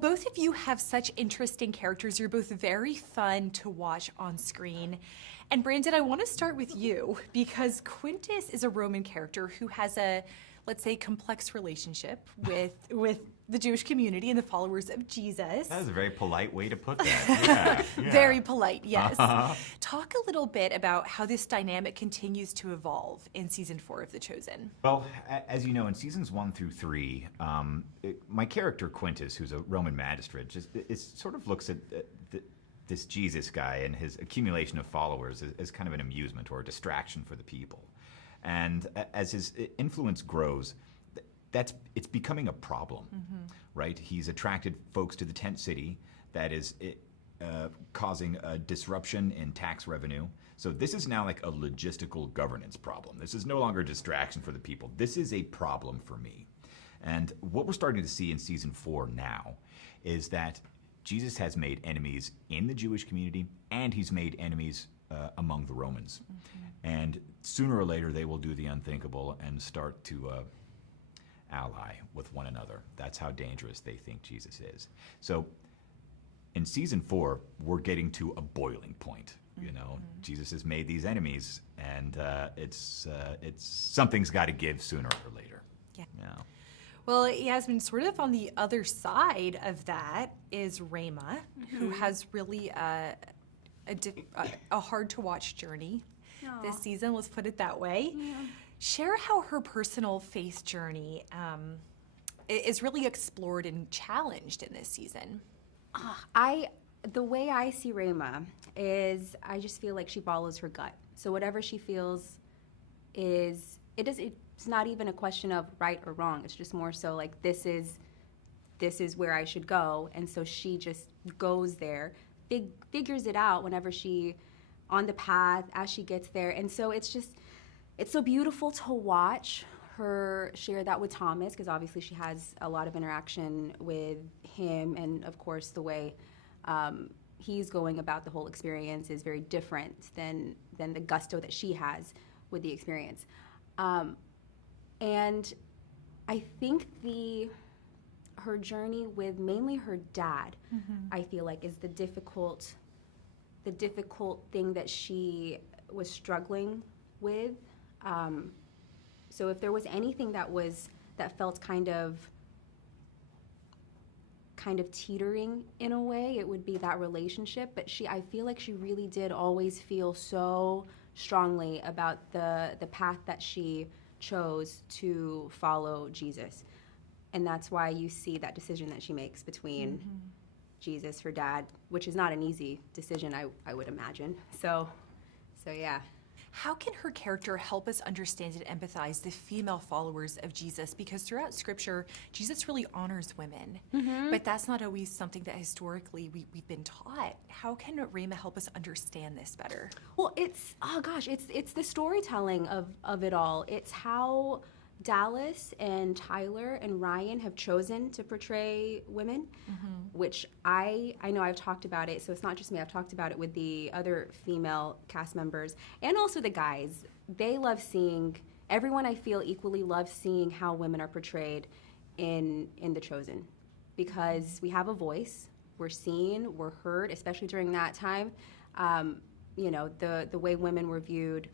Both of you have such interesting characters. You're both very fun to watch on screen. And Brandon, I want to start with you because Quintus is a Roman character who has a, let's say, complex relationship with the Jewish community and the followers of Jesus. That is a very polite way to put that. Yeah. Very polite, yes. Talk a little bit about how this dynamic continues to evolve in season 4 of The Chosen. Well, as you know, in seasons 1 through 3, my character Quintus, who's a Roman magistrate, it sort of looks at this Jesus guy and his accumulation of followers as kind of an amusement or a distraction for the people. And as his influence grows, it's becoming a problem, right? He's attracted folks to the tent city that is causing a disruption in tax revenue. So this is now like a logistical governance problem. This is no longer a distraction for the people. This is a problem for me. And what we're starting to see in season 4 now is that Jesus has made enemies in the Jewish community, and he's made enemies among the Romans. And sooner or later, they will do the unthinkable and start to ally with one another. That's how dangerous they think Jesus is. So in season 4, we're getting to a boiling point. You know, Jesus has made these enemies, and it's something's got to give sooner or later. Yeah. Yeah. Well, Yasmin, sort of on the other side of that is Rama, who has really a hard-to-watch journey this season, let's put it that way. Yeah. Share how her personal faith journey is really explored and challenged in this season. The way I see Rama is I just feel like she follows her gut. So whatever she feels it's not even a question of right or wrong. It's just more so like this is where I should go, and so she just goes there, figures it out whenever she on the path as she gets there. And so it's so beautiful to watch her share that with Thomas, because obviously she has a lot of interaction with him, and of course the way he's going about the whole experience is very different than the gusto that she has with the experience. And I think her journey with mainly her dad, I feel like, is the difficult thing that she was struggling with. So if there was anything that felt kind of teetering in a way, it would be that relationship. But I feel like she really did always feel so strongly about the path that she chose to follow Jesus. And that's why you see that decision that she makes between Jesus, her dad, which is not an easy decision, I would imagine. So yeah. How can her character help us understand and empathize the female followers of Jesus? Because throughout Scripture, Jesus really honors women, but that's not always something that historically we've been taught. How can Rama help us understand this better? Well, it's the storytelling of it all. It's how Dallas and Tyler and Ryan have chosen to portray women, which I know I've talked about it, so it's not just me. I've talked about it with the other female cast members and also the guys. They love seeing, everyone I feel equally loves seeing how women are portrayed in The Chosen, because we have a voice, we're seen, we're heard, especially during that time. The way women were viewed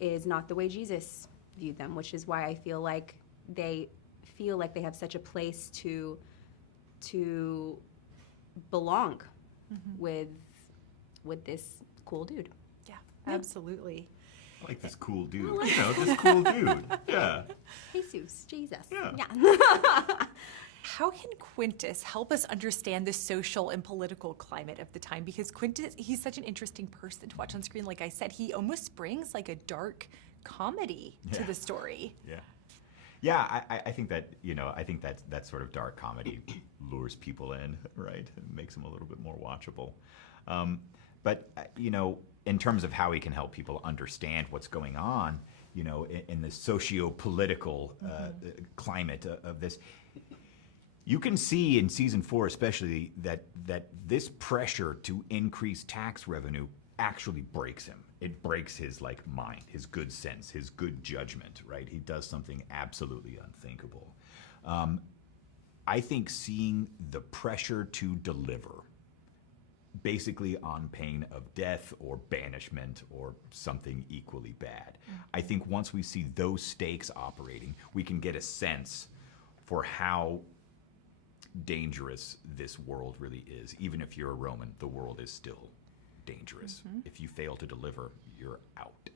is not the way Jesus viewed them, which is why I feel like they have such a place to belong with this cool dude. Yeah, absolutely. I like this cool dude. This cool dude. Yeah. Jesus, Jesus. Yeah. How can Quintus help us understand the social and political climate of the time? Because Quintus, he's such an interesting person to watch on screen. Like I said, he almost brings like a dark comedy to the story. Yeah, I think that, that sort of dark comedy lures people in, right? It makes them a little bit more watchable. But in terms of how he can help people understand what's going on, in the socio-political climate of this, you can see in season 4 especially that this pressure to increase tax revenue actually breaks him. It breaks his mind, his good sense, his good judgment, right? He does something absolutely unthinkable. I think seeing the pressure to deliver, basically on pain of death or banishment or something equally bad. I think once we see those stakes operating, we can get a sense for how dangerous this world really is. Even if you're a Roman, the world is still dangerous. If you fail to deliver, you're out.